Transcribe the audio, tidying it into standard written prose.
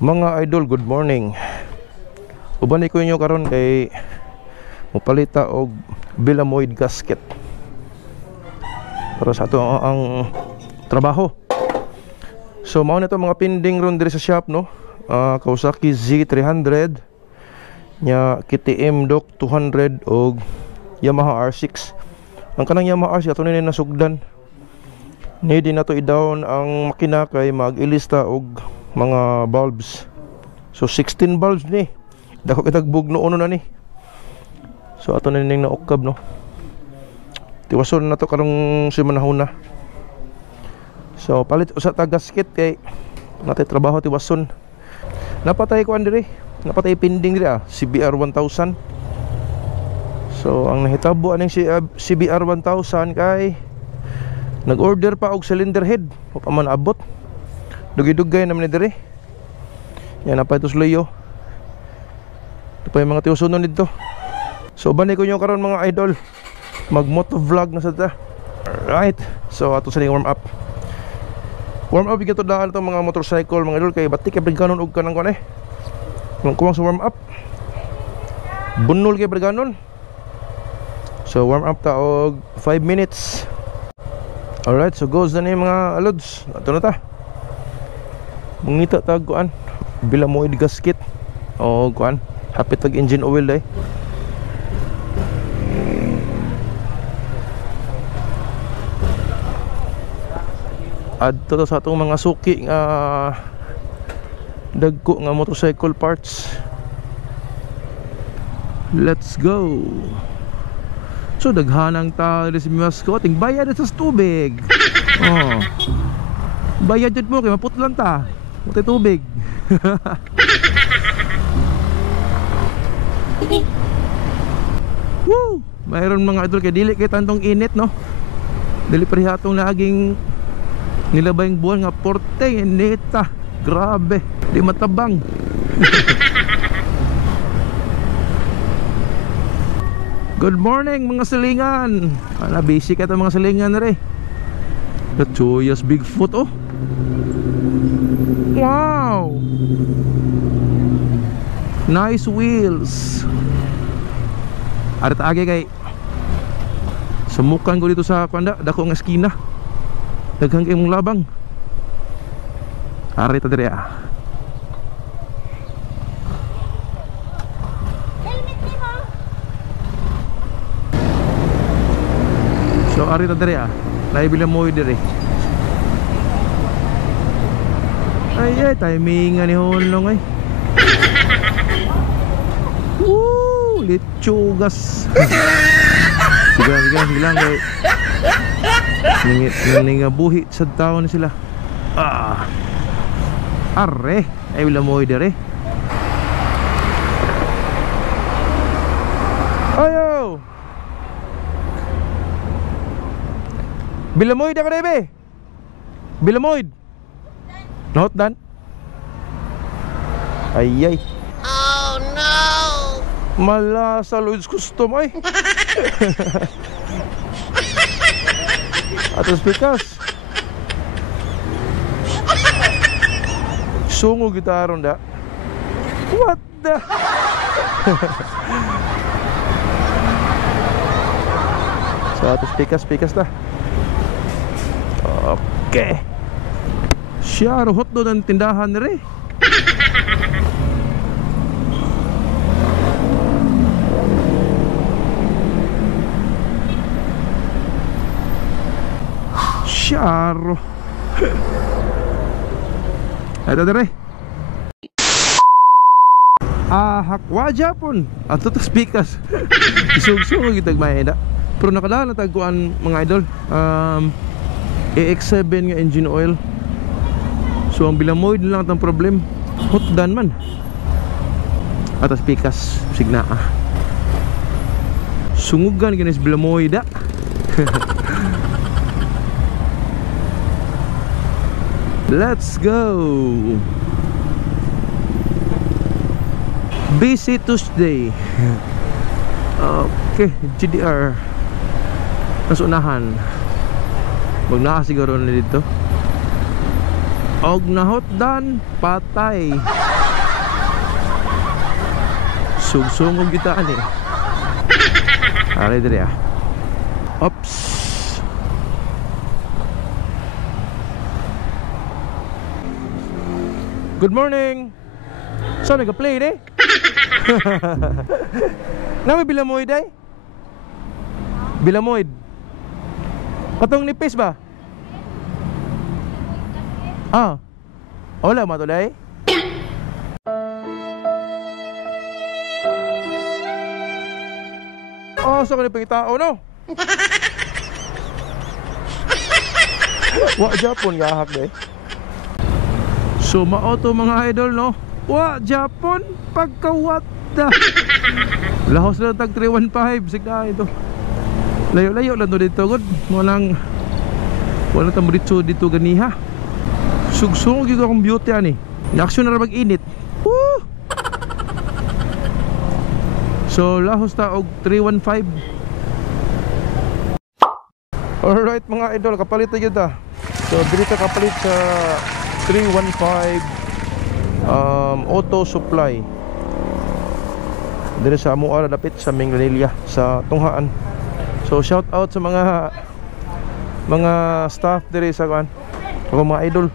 Mga idol, good morning. Uban ko inyo karon kay mupalita og Bilamoid gasket para sa ato ang trabaho. So mao na to mga pending ron diri sa shop, no. Kawasaki Z300 nya KTM Doc 200 og Yamaha R6. Ang kanang Yamaha R6 ato ni nasugdan. Need na to i-down ang makina kay mag-ilista og mga bulbs. So 16 bulbs ni. Dako kitag bugno uno na ni. So ato na ning naukab, no. Tiwason na to karong simanahon na. So palit usa ta gasket kay natay trabaho tiwason. Napatay ko andiri. Napatay pending diri CBR 1000. So ang nahitabo aning CBR 1000 kay nag-order pa og cylinder head o pa man abot. Dugay-dugay naman ni diri. Yan na pa ito sluyo. Ito pa yung mga tiusunon dito. So banay ko nyo karon mga idol, mag-moto vlog na sa ta. Alright. So ato sa warm up. Warm up bigyan to daan itong mga motorcycle mga idol. Kay batik kay briganon og kanang kon Nung kuwang sa warm up bunol kay briganon. So warm up ta og 5 minutes. Alright, so goes na ni mga alods. Ato na ta. Mungita tag kuan Bilamoid gasket o kuan hapit tag engine oil day. Adto to sa atong mga suki nga dagko nga motorcycle parts. Let's go. So daghanang ta sa Mimasco ting bayad sa tubig. Oh. Bayad jud mo kay maputlan ta. Mutay tubig. Woo! Mayroon mga idol kay dili kay tantong init, no. Dili prihatong laging nilabayng buwan nga porte inita. Grabe, di matabang. Good morning mga silingan. Ana busy ka ta mga silingan na rin. The Choyas Bigfoot, oh. Wow! Nice wheels. Arita agi kay sumukan ko dito sa kanda, dako nga eskina. Daghang kay mong labang. Arita dire So arita dire naibili mo dire. Ay timing nga ni Honlong ay. Woo! Litsugas. Sige lang kay Ning buhi sa taon sila. Arre, ay wala mo dire. Ayo. Bilamoid ako debe. Bilamoid. Not done. Ay. Oh no. Mala sa Lloyd's Custom ay. Atas pikas. Sungo gitaron da. What the? So atas pikas ta. Okay. Siya hot doon ang tindahan rin. Syaro. Ada dere. Hakwa Japon. Ato to speakers. Isug-sug gitag maeda. Pero nakadaan na tagkuan mga idol. AX7 nga engine oil. So ang Bilamoid lang ang problem. Hot done man. Atas pikas signa. Sungugan kinis Bilamoid da. Let's go. Busy Tuesday. Okay, GDR. Nasunahan. Magna siguro na dito. Og nahot dan patay. Sungsungog kita ani. Aray dire ah. Oops. Good morning. So nag-play de? Nami bilamoy day? Bilamoy. Katong nipis ba? Ah. Wala matulay. Oh, so kanipang tao no? Wa Japon gahak day. So maoto mga idol no. Wa Japon pagkawat da. Lahos lang tag 315 sigda ito. Layo-layo lang to dito god. Walang tamo dito ganiha. Sugsong gyud akong beauty ani. Action na ra mag-init. Woo! So lahos ta og 315. Alright mga idol, kapalit na yun ta. So dito kapalit sa 315 auto supply. Dito sa Amuara dapit sa Minglanilla sa Tunghaan. So shout out sa mga staff diri sa kuan. Mga idol.